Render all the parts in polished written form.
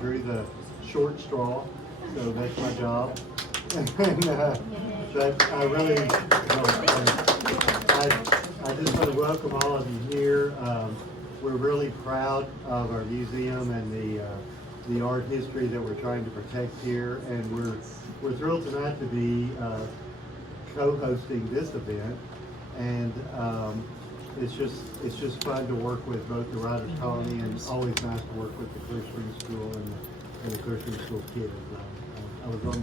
Drew the short straw, so that's my job. and, but I really, I just want to welcome all of you here. We're really proud of our museum and the art history that we're trying to protect here, and we're thrilled tonight to be co-hosting this event. And it's just fun to work with both the Writers Colony, and it's always nice to work with the Clear Springs School and the Clear Springs School kids. I was on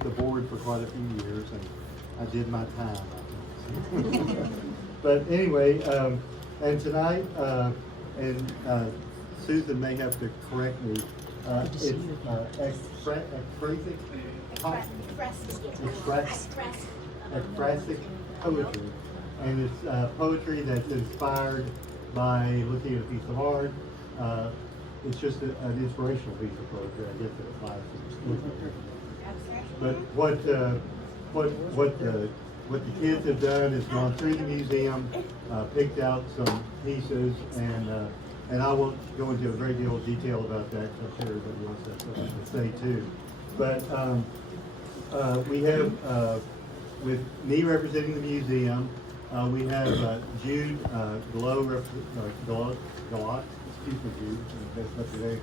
the board for quite a few years, and I did my time, I think. But anyway, and tonight, and Susan may have to correct me, it's ekphrastic poetry. And it's poetry that's inspired by looking at a piece of art. It's just an inspirational piece of poetry, I guess it applies to. But what the kids have done is gone through the museum, picked out some pieces, and I won't go into a great deal of detail about that because I'm sure everybody wants to have something to say too. But we have, with me representing the museum, we have Jude Galot, excuse me, Jude, that's up today,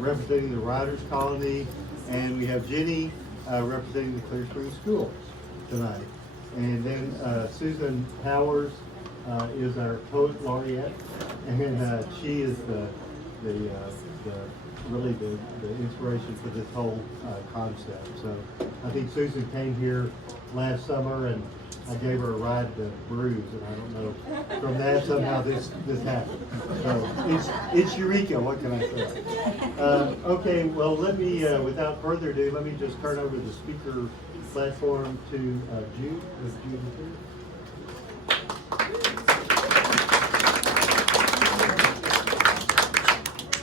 representing the Writers Colony, and we have Jenny representing the Clear Springs School tonight. And then Susan Powers is our poet laureate, and she is really the inspiration for this whole concept. So I think Susan came here last summer, and I gave her a ride to Bruce, and I don't know, from that somehow this happened. So it's Eureka, what can I say? Okay, well let me, without further ado, let me just turn over the speaker platform to Jude. Is Jude here?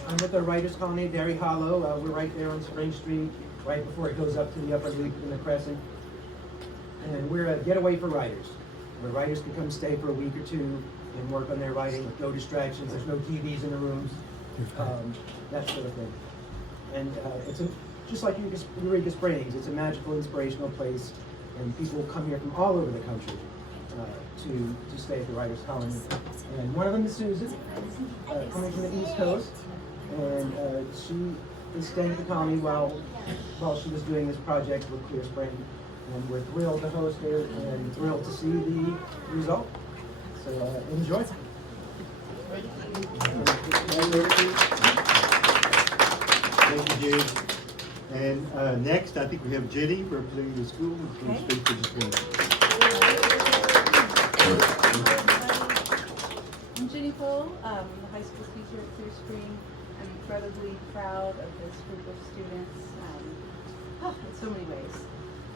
I'm with the Writers Colony, Derry Hollow. We're right there on Spring Street, right before it goes up to the upper loop in the Crescent. And we're a getaway for writers, where writers can come stay for a week or two and work on their writing with no distractions. There's no TVs in the rooms, that sort of thing. And it's just like Eureka Springs. It's a magical, inspirational place, and people come here from all over the country to stay at the Writers Colony. And one of them is Susan, coming from the East Coast, and she is staying at the colony while she was doing this project with Clear Spring. And we're thrilled to host her and thrilled to see the result. So enjoy. Thank you, Jude. And next, I think we have Jenny representing the school. Okay. Speak for just a minute. I'm Jenny Pohl, the high school teacher at Clear Spring. I'm incredibly proud of this group of students in so many ways.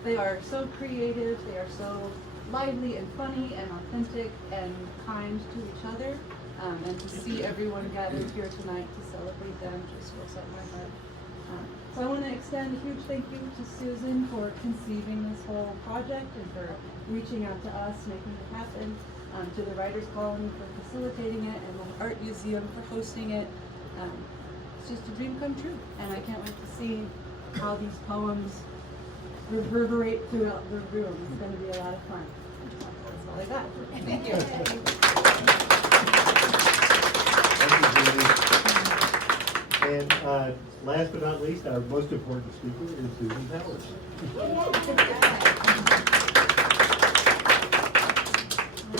They are so creative, they are so lively and funny and authentic and kind to each other. And to see everyone gathered here tonight to celebrate them just fills up my heart. So I want to extend a huge thank you to Susan for conceiving this whole project and for reaching out to us, making it happen, to the Writers Colony for facilitating it, and the Art Museum for hosting it. It's just a dream come true, and I can't wait to see how these poems reverberate throughout the room. It's going to be a lot of fun. That's all I got. Thank you. Thank you, Judy. And last but not least, our most important speaker is Susan Powers. All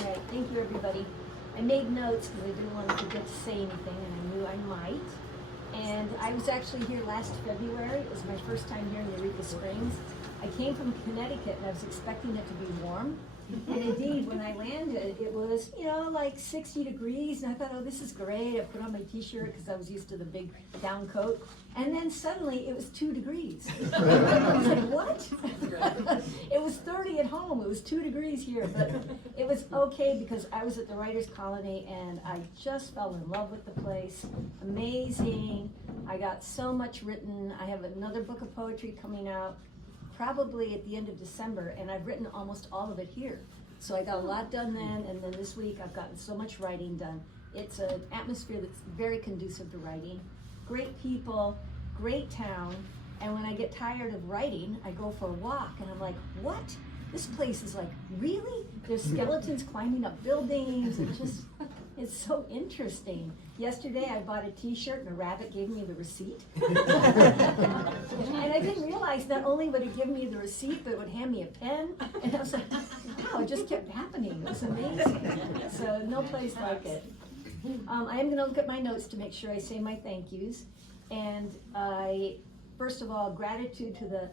right, thank you, everybody. I made notes because I didn't want to forget to say anything, and I knew I might. And I was actually here last February. It was my first time here in Eureka Springs. I came from Connecticut, and I was expecting it to be warm. And indeed, when I landed, it was, like 60 degrees. And I thought, oh, this is great. I put on my t-shirt because I was used to the big down coat. And then suddenly it was 2 degrees. I was like, what? It was 30 at home. It was 2 degrees here. But it was okay because I was at the Writers Colony and I just fell in love with the place. Amazing. I got so much written. I have another book of poetry coming out probably at the end of December, and I've written almost all of it here. So I got a lot done then, and then this week I've gotten so much writing done. It's an atmosphere that's very conducive to writing. Great people, great town, and when I get tired of writing, I go for a walk, and I'm like, what? This place is like, really? There's skeletons climbing up buildings, and just, it's so interesting. Yesterday I bought a t-shirt and a rabbit gave me the receipt. And I didn't realize not only would it give me the receipt, but it would hand me a pen. And I was like, wow, it just kept happening. It was amazing. So no place like it. I am gonna look at my notes to make sure I say my thank yous. And first of all, gratitude to the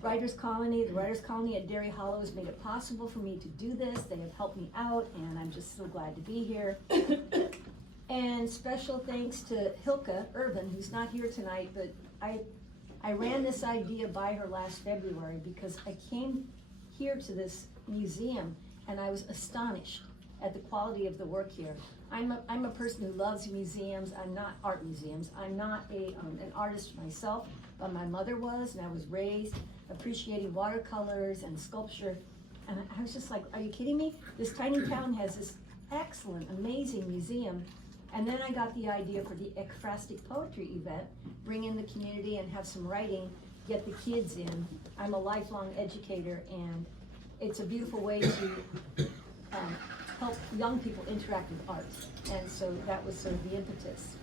Writers Colony. The Writers Colony at Derry Hollow has made it possible for me to do this. They have helped me out, and I'm just so glad to be here. And special thanks to Hilka Urban, who's not here tonight, but I ran this idea by her last February because I came here to this museum and I was astonished at the quality of the work here. I'm a person who loves museums. I'm not art museums. I'm not an artist myself, but my mother was, and I was raised appreciating watercolors and sculpture. And I was just like, are you kidding me? This tiny town has this excellent, amazing museum. And then I got the idea for the ekphrastic poetry event, bring in the community and have some writing, get the kids in. I'm a lifelong educator, and it's a beautiful way to help young people interact with art. And so that was sort of the impetus.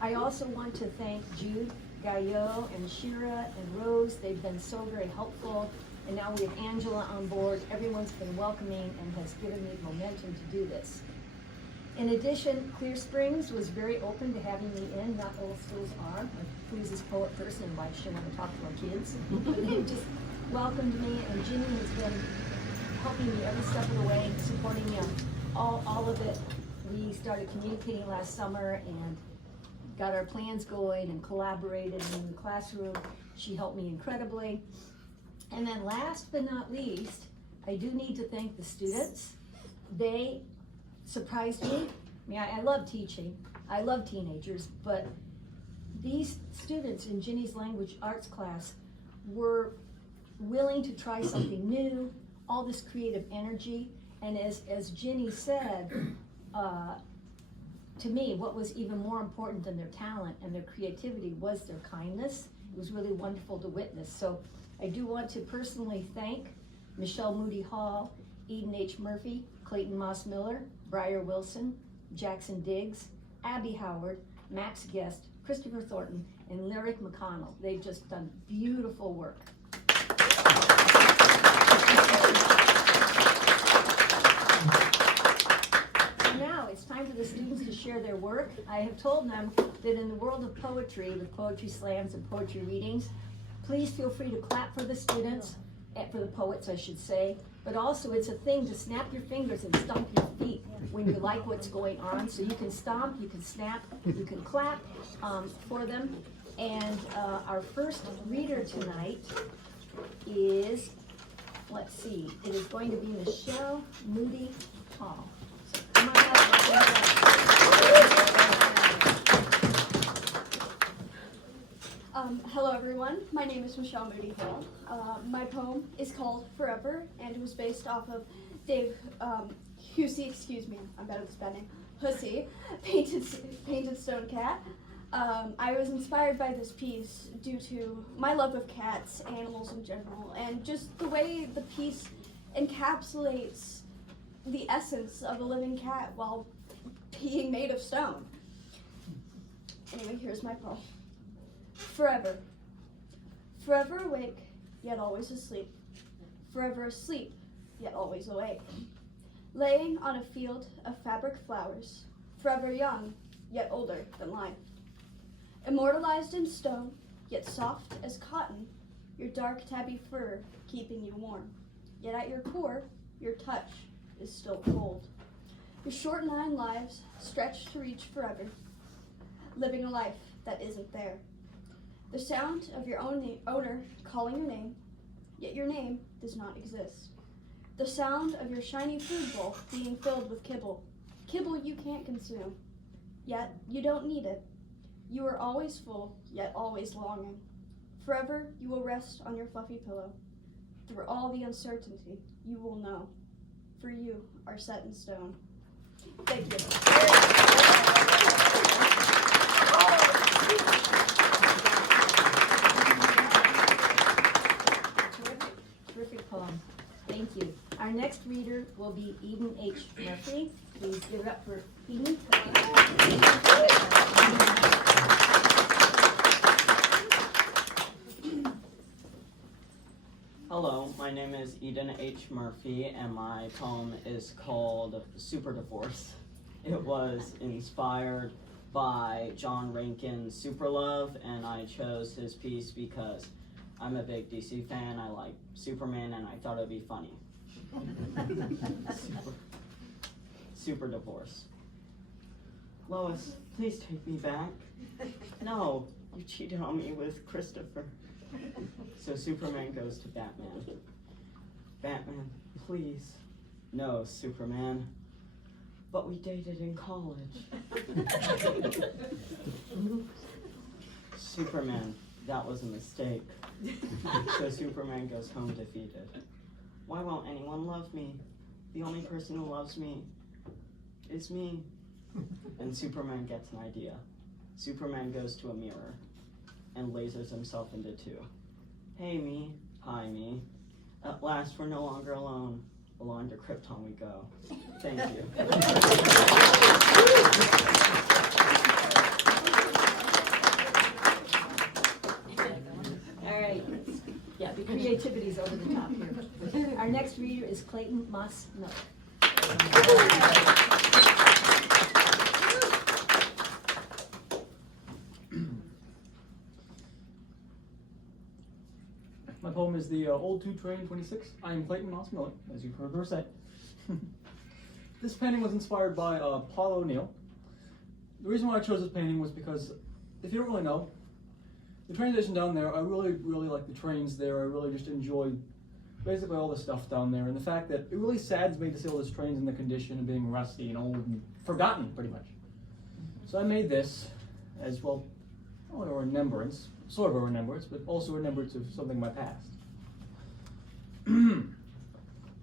I also want to thank Jude, Gayo, and Shira, and Rose. They've been so very helpful. And now we have Angela on board. Everyone's been welcoming and has given me momentum to do this. In addition, Clear Springs was very open to having me in. Not all schools are. Who's this poet person, and why should I want to talk to our kids? But they just welcomed me, and Ginny has been helping me every step of the way, supporting me on all of it. We started communicating last summer and got our plans going and collaborated in the classroom. She helped me incredibly. And then last but not least, I do need to thank the students. They surprised me. I mean, I love teaching. I love teenagers, but these students in Ginny's language arts class were willing to try something new, all this creative energy. And as Ginny said, to me, what was even more important than their talent and their creativity was their kindness. It was really wonderful to witness. So I do want to personally thank Michelle Moody Hall, Eden H. Murphy, Clayton Moss Miller, Briar Wilson, Jackson Diggs, Abby Howard, Max Guest, Christopher Thornton, and Lyric McConnell. They've just done beautiful work. Now it's time for the students to share their work. I have told them that in the world of poetry, with poetry slams and poetry readings, please feel free to clap for the students, for the poets I should say, but also it's a thing to snap your fingers and stomp your feet when you like what's going on. So you can stomp, you can snap, you can clap for them. And our first reader tonight is, let's see, it is going to be Michelle Moody Hall. So come on up. Hello everyone, my name is Michelle Moody Hall. My poem is called Forever, and it was based off of Dave Hussey, excuse me, I'm bad with spelling, Hussey, Painted Stone Cat. I was inspired by this piece due to my love of cats, animals in general, and just the way the piece encapsulates the essence of a living cat while being made of stone. Anyway, here's my poem. Forever. Forever awake, yet always asleep. Forever asleep, yet always awake. Laying on a field of fabric flowers. Forever young, yet older than life. Immortalized in stone, yet soft as cotton. Your dark tabby fur keeping you warm. Yet at your core, your touch is still cold. Your short 9 lives stretch to reach forever. Living a life that isn't there. The sound of your own owner calling your name, yet your name does not exist. The sound of your shiny food bowl being filled with kibble. Kibble you can't consume, yet you don't need it. You are always full, yet always longing. Forever you will rest on your fluffy pillow. Through all the uncertainty, you will know, for you are set in stone. Thank you. our next reader will be Eden H. Murphy. Please give it up for Eden. Hello, my name is Eden H. Murphy, and my poem is called Super Divorce. It was inspired by John Rankin's Super Love, and I chose his piece because I'm a big DC fan. I like Superman, and I thought it'd be funny. Super Divorce. Lois, please take me back. No, you cheated on me with Christopher. So Superman goes to Batman. Batman, please. No, Superman. But we dated in college. Superman, that was a mistake. So Superman goes home defeated. Why won't anyone love me? The only person who loves me is me. And Superman gets an idea. Superman goes to a mirror and lasers himself into two. Hey me, hi me. At last we're no longer alone. Along to Krypton we go. Thank you. All right. Yeah, the creativity's over the top here. Our next reader is Clayton Moss Miller. My poem is the Old 2 Train 26. I am Clayton Moss Miller, as you've heard her say. This painting was inspired by Paul O'Neill. The reason why I chose this painting was because, if you don't really know, the train station down there, I really like the trains there. I really just enjoy basically all the stuff down there. And the fact that it really saddens me to see all these trains in the condition of being rusty and old and forgotten, pretty much. So I made this as, well, a remembrance. Sort of a remembrance, but also a remembrance of something in my past.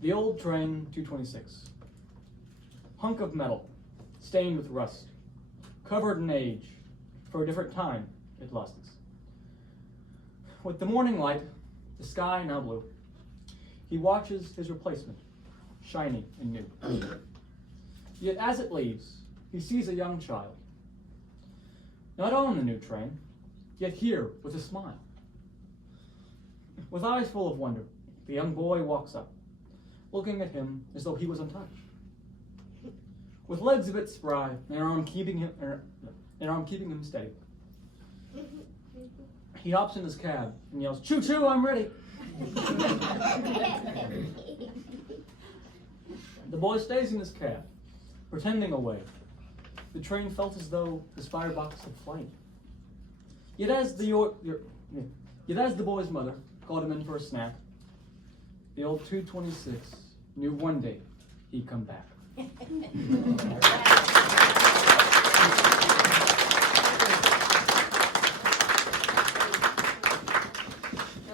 The old train 226. Hunk of metal, stained with rust, covered in age. For a different time, it lost us. With the morning light, the sky now blue, he watches his replacement, shiny and new. Yet as it leaves, he sees a young child. Not on the new train, yet here with a smile. With eyes full of wonder, the young boy walks up, looking at him as though he was untouched. With legs a bit spry, an arm keeping him steady. He hops in his cab and yells, "Choo choo, I'm ready." The boy stays in his cab, pretending away. The train felt as though his firebox had flamed. Yet as the boy's mother called him in for a snack, the old 226 knew one day he'd come back.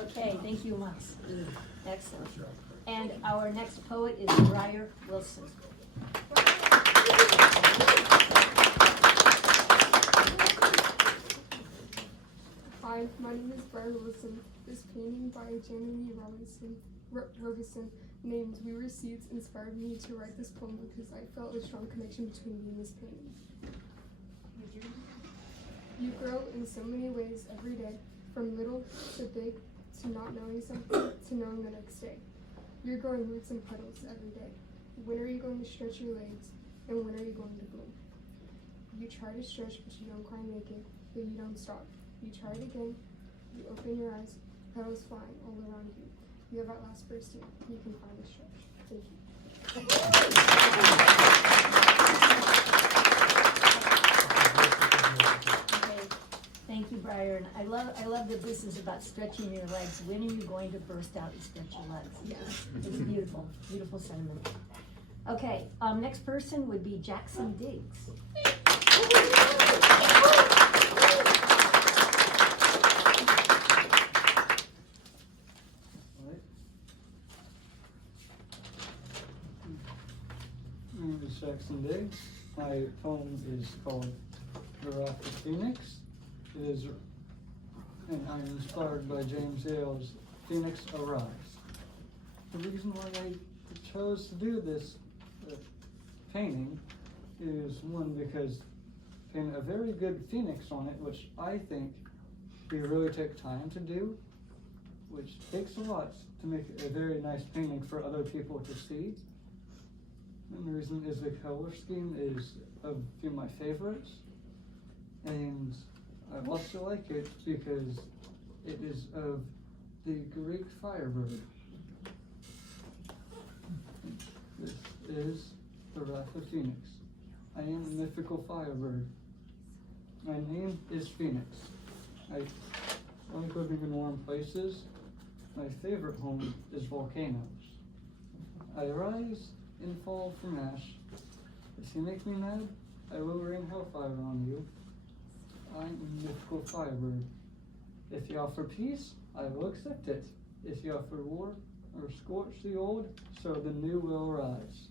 Okay, thank you, Max. Excellent. And our next poet is Briar Wilson. Hi, my name is Briar Wilson. This painting by Jeremy Robeson named We Were Seeds inspired me to write this poem because I felt a strong connection between me and this painting. You grow in so many ways every day, from little to big, to not knowing something, to knowing the next day. You're growing roots and petals every day. When are you going to stretch your legs, and when are you going to bloom? You try to stretch, but you don't quite make it, but you don't stop. You try it again, you open your eyes, petals flying all around you. You have at last bursting, you can finally stretch. Thank you. Okay, thank you, Briar. And I love that this is about stretching your legs. When are you going to burst out and stretch your legs? Yes. It's beautiful, beautiful sentiment. Okay, next person would be Jackson Diggs. My name is Jackson Diggs. My poem is called The Wrath of Phoenix. It is, and I'm inspired by James Hale's Phoenix Arise. The reason why I chose to do this painting is one, because painting a very good phoenix on it, which I think we really take time to do, which takes a lot to make a very nice painting for other people to see. And the reason is the color scheme is a few of my favorites, and I also like it because it is of the Greek firebird. This is the wrath of Phoenix. I am a mythical firebird. My name is Phoenix. I like living in warm places. My favorite home is volcanoes. I rise and fall from ash. If you make me mad, I will rain hellfire on you. I am a mythical firebird. If you offer peace, I will accept it. If you offer war or scorch the old, so the new will rise.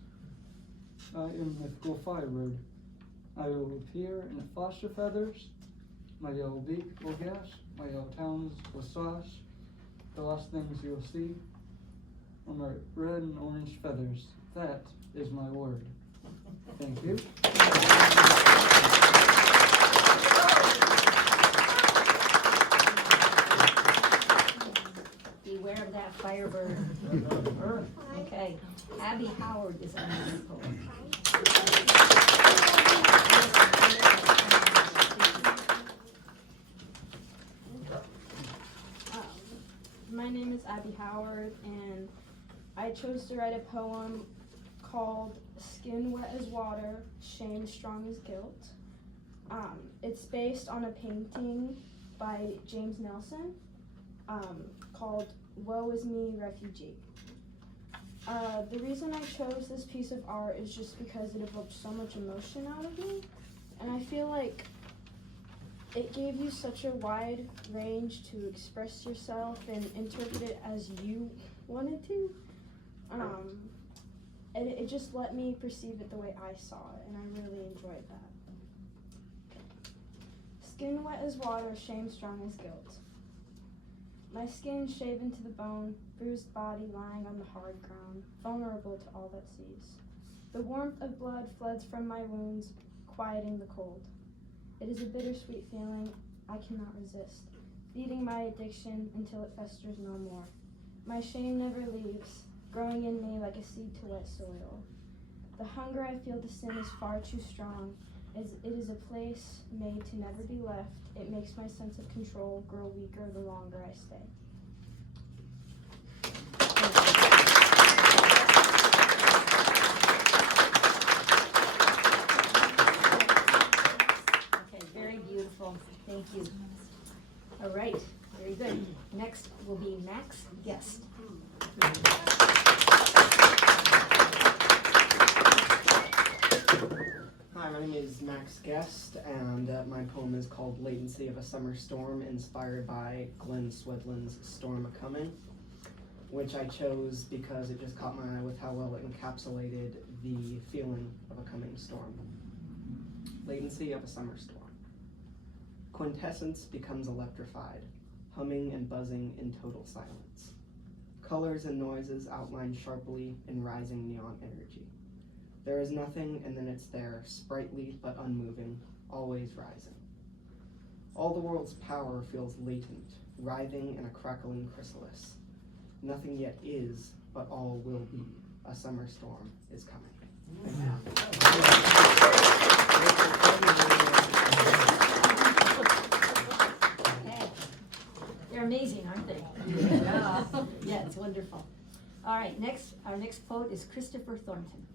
I am a mythical firebird. I will appear in a flash of feathers. My yellow beak will gash, my yellow talons will slash. The last things you'll see are my red and orange feathers. That is my word. Thank you. Beware of that firebird. Okay, Abby Howard is our next poet. My name is Abby Howard, and I chose to write a poem called Skin Wet as Water, Shame Strong as Guilt. It's based on a painting by James Nelson called Woe Is Me, Refugee. The reason I chose this piece of art is just because it evoked so much emotion out of me, and I feel like it gave you such a wide range to express yourself and interpret it as you wanted to. And it just let me perceive it the way I saw it, and I really enjoyed that. Skin wet as water, shame strong as guilt. My skin shaven to the bone, bruised body lying on the hard ground, vulnerable to all that sees. The warmth of blood floods from my wounds, quieting the cold. It is a bittersweet feeling I cannot resist, feeding my addiction until it festers no more. My shame never leaves, growing in me like a seed to wet soil. The hunger I feel to sin is far too strong, as it is a place made to never be left. It makes my sense of control grow weaker the longer I stay. Okay, very beautiful. Thank you. All right, very good. Next will be Max Guest. Hi, my name is Max Guest, and my poem is called Latency of a Summer Storm, inspired by Glenn Swedlin's Storm A-Comin', which I chose because it just caught my eye with how well it encapsulated the feeling of a coming storm. Latency of a summer storm. Quintessence becomes electrified, humming and buzzing in total silence. Colors and noises outlined sharply in rising neon energy. There is nothing, and then it's there, sprightly but unmoving, always rising. All the world's power feels latent, writhing in a crackling chrysalis. Nothing yet is, but all will be. A summer storm is coming. Okay. They're amazing, aren't they? Yeah, it's wonderful. All right, our next poet is Christopher Thornton.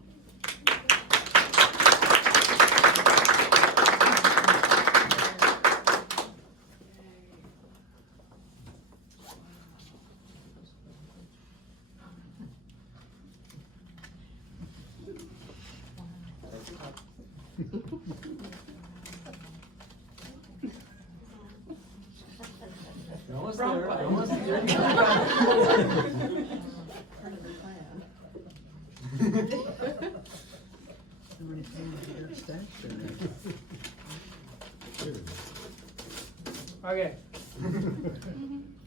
Almost there, almost there. Okay.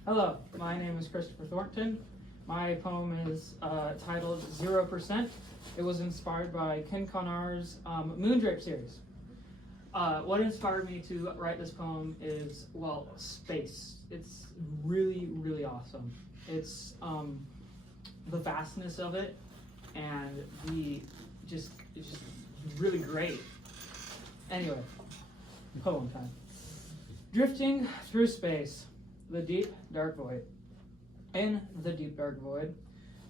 Hello, my name is Christopher Thornton. My poem is titled 0%. It was inspired by Ken Conar's Moondrape series. What inspired me to write this poem is, well, space. It's really, really awesome. It's the vastness of it, and it's just really great. Anyway, poem time. Drifting through space, the deep, dark void. In the deep, dark void,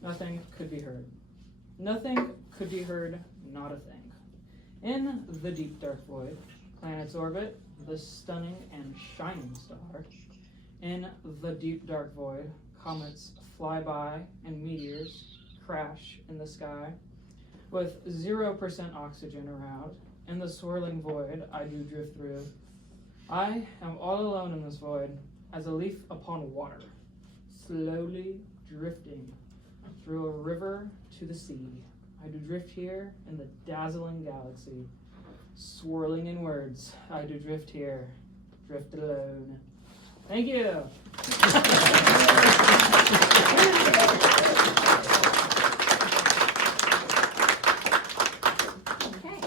nothing could be heard. Nothing could be heard, not a thing. In the deep, dark void, planets orbit, the stunning and shining star. In the deep, dark void, comets fly by and meteors crash in the sky. With 0% oxygen around, in the swirling void I do drift through. I am all alone in this void, as a leaf upon water, slowly drifting through a river to the sea. I do drift here in the dazzling galaxy, swirling in words. I do drift here, drift alone. Thank you. Okay.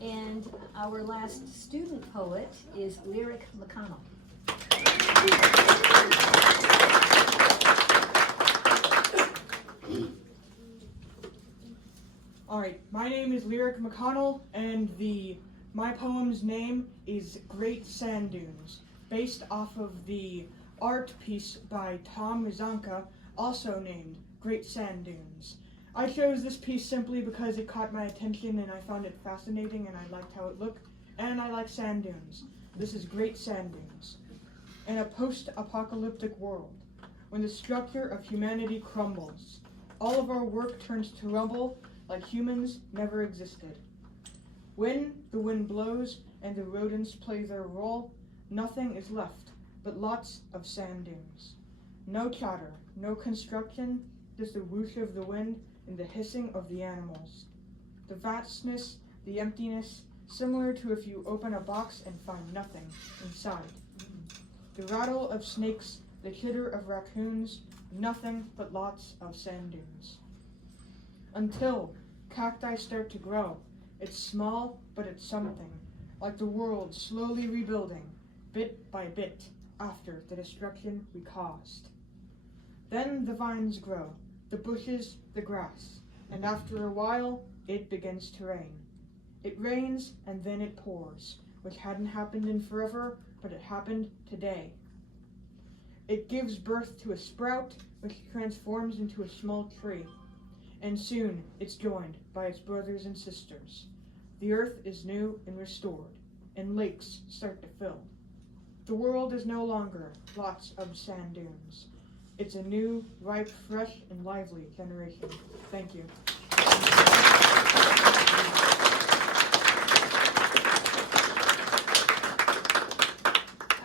And our last student poet is Eureka McConnell. Alright, my name is Eureka McConnell, and my poem's name is Great Sand Dunes, based off of the art piece by Tom Mizanka, also named Great Sand Dunes. I chose this piece simply because it caught my attention and I found it fascinating and I liked how it looked, and I like sand dunes. This is Great Sand Dunes. In a post-apocalyptic world, when the structure of humanity crumbles, all of our work turns to rubble like humans never existed. When the wind blows and the rodents play their role, nothing is left but lots of sand dunes. No chatter, no construction, just the whoosh of the wind and the hissing of the animals. The vastness, the emptiness, similar to if you open a box and find nothing inside. The rattle of snakes, the chitter of raccoons, nothing but lots of sand dunes. Until cacti start to grow. It's small, but it's something, like the world slowly rebuilding, bit by bit, after the destruction we caused. Then the vines grow, the bushes, the grass, and after a while, it begins to rain. It rains and then it pours, which hadn't happened in forever, but it happened today. It gives birth to a sprout, which transforms into a small tree. And soon it's joined by its brothers and sisters. The earth is new and restored, and lakes start to fill. The world is no longer lots of sand dunes. It's a new, ripe, fresh, and lively generation. Thank you.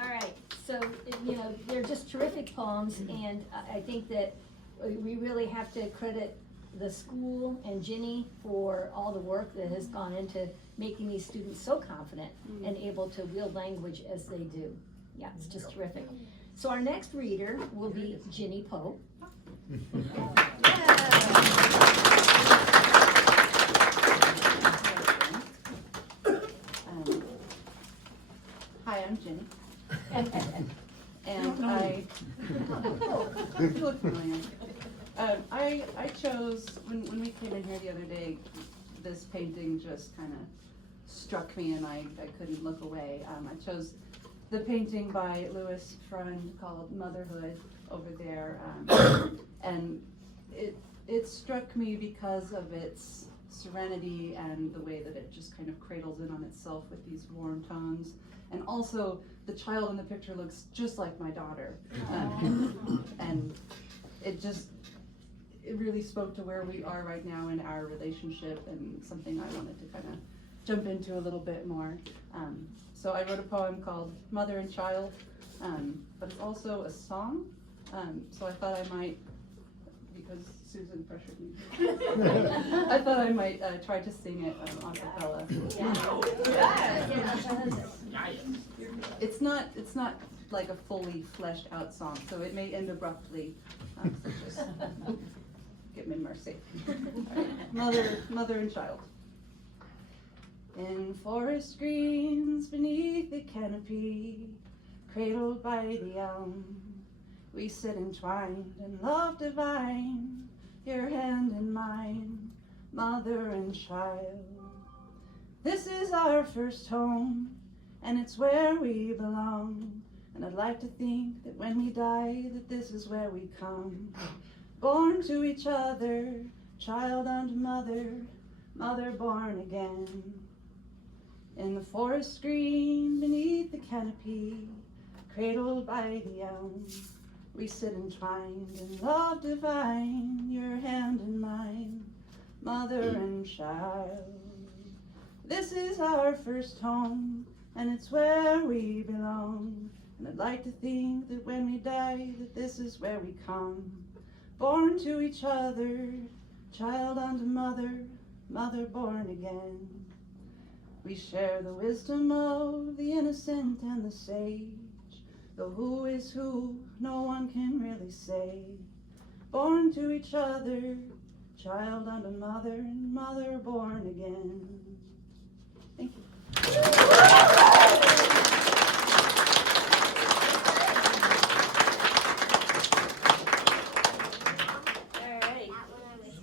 All right, so, they're just terrific poems, and I think that we really have to credit the school and Ginny for all the work that has gone into making these students so confident and able to wield language as they do. Yeah, it's just terrific. So our next reader will be Ginny Pope. Hi, I'm Ginny. And I you look familiar. I chose, when we came in here the other day, this painting just kind of struck me and I couldn't look away. I chose the painting by Louis Frun called Motherhood over there, and it struck me because of its serenity and the way that it just kind of cradles in on itself with these warm tones. And also, the child in the picture looks just like my daughter. And it really spoke to where we are right now in our relationship, and something I wanted to kind of jump into a little bit more. So I wrote a poem called Mother and Child, but it's also a song. So I thought I might, because Susan pressured me, I thought I might try to sing it a cappella. It's not like a fully fleshed out song, so it may end abruptly. So just give me mercy. All right. Mother and child. In forest greens beneath the canopy, cradled by the elm, we sit entwined in love divine, your hand in mine, mother and child. This is our first home, and it's where we belong. And I'd like to think that when we die, that this is where we come. Born to each other, child unto mother, mother born again. In the forest green, beneath the canopy, cradled by the elm, we sit entwined in love divine, your hand in mine, mother and child. This is our first home, and it's where we belong. And I'd like to think that when we die, that this is where we come. Born to each other, child unto mother, mother born again. We share the wisdom of the innocent and the sage, though who is who, no one can really say. Born to each other, child unto mother, and mother born again. Thank you.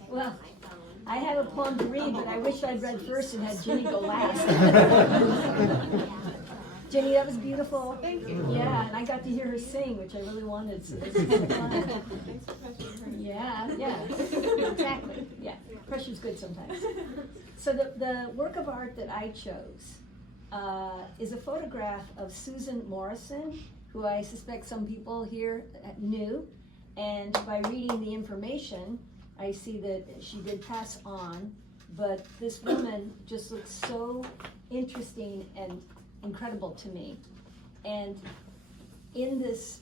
Well, I have a poem to read, but I wish I'd read first and had Ginny go last. Ginny, that was beautiful. Thank you. Yeah, and I got to hear her sing, which I really wanted, so it's kind of fun. Thanks for pressuring her. Yeah, exactly. Yeah, pressure's good sometimes. So the work of art that I chose is a photograph of Susan Morrison, who I suspect some people here knew. And by reading the information, I see that she did pass on, but this woman just looks so interesting and incredible to me. And in this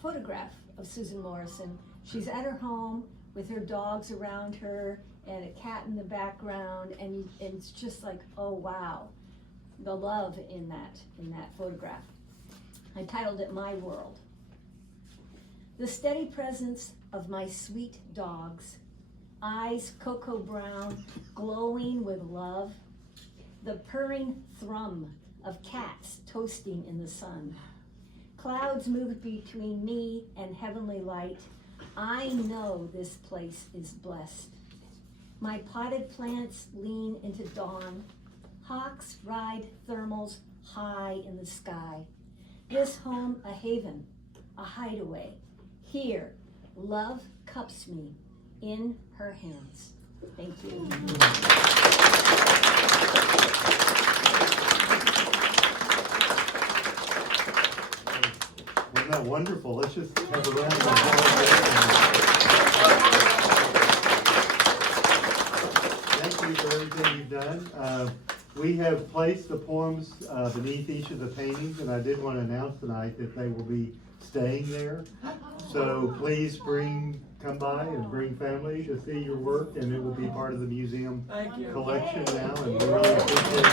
photograph of Susan Morrison, she's at her home with her dogs around her and a cat in the background, and it's just like, oh wow, the love in that photograph. I titled it My World. The steady presence of my sweet dogs, eyes cocoa brown, glowing with love, the purring thrum of cats toasting in the sun. Clouds move between me and heavenly light. I know this place is blessed. My potted plants lean into dawn. Hawks ride thermals high in the sky. This home a haven, a hideaway. Here, love cups me in her hands. Thank you. Wasn't that wonderful? Let's just have a round of applause. Thank you for everything you've done. We have placed the poems beneath each of the paintings, and I did want to announce tonight that they will be staying there. So please come by and bring family to see your work, and it will be part of the museum collection now, and we really appreciate it.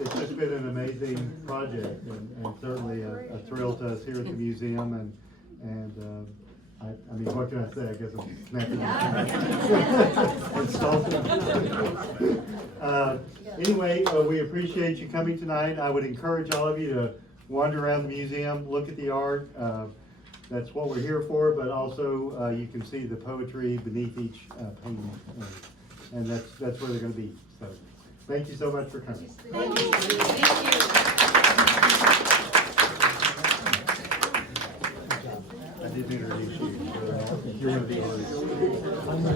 It's just been an amazing project, and certainly a thrill to us here at the museum, and I mean, what can I say? I guess I'm snapping. Anyway, we appreciate you coming tonight. I would encourage all of you to wander around the museum, look at the art. That's what we're here for, but also you can see the poetry beneath each painting, and that's where they're going to be. So, thank you so much for coming. Thank you. I did introduce you. You're going to be